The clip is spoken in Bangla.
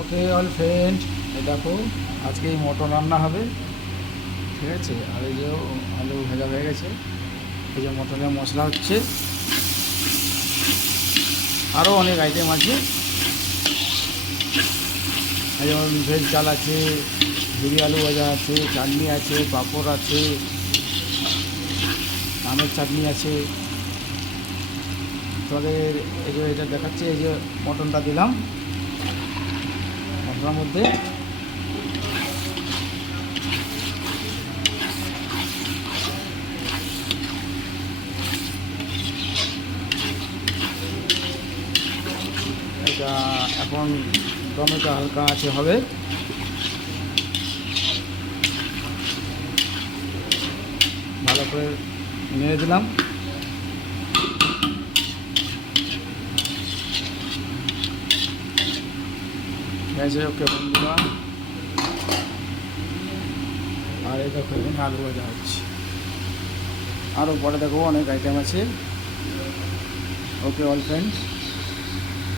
ওকে অল ফ্রেন্ড, এই দেখো আজকে এই মটন রান্না হবে, ঠিক আছে। আর এই যে আলু ভাজা হয়ে গেছে, এই যে মটনের মশলা হচ্ছে, আরও অনেক আইটেম আছে। যেমন ভেজ চাল আছে, ঝুরি আলু ভাজা আছে, চাটনি আছে, পাঁপড় আছে, আমের চাটনি আছে। তোমাদের এই যে এটা দেখাচ্ছে, এই যে মটনটা দিলাম মশলার মধ্যে। এটা এখন টমেটো হালকা আছে হবে, ভালো করে নেড়ে দিলাম। ঠিক আছে, ওকে বন্ধুরা। আর এই দেখো এখানে আলু ভাজা হচ্ছে, আরও পরে দেখো অনেক আইটেম আছে। Okay all friends.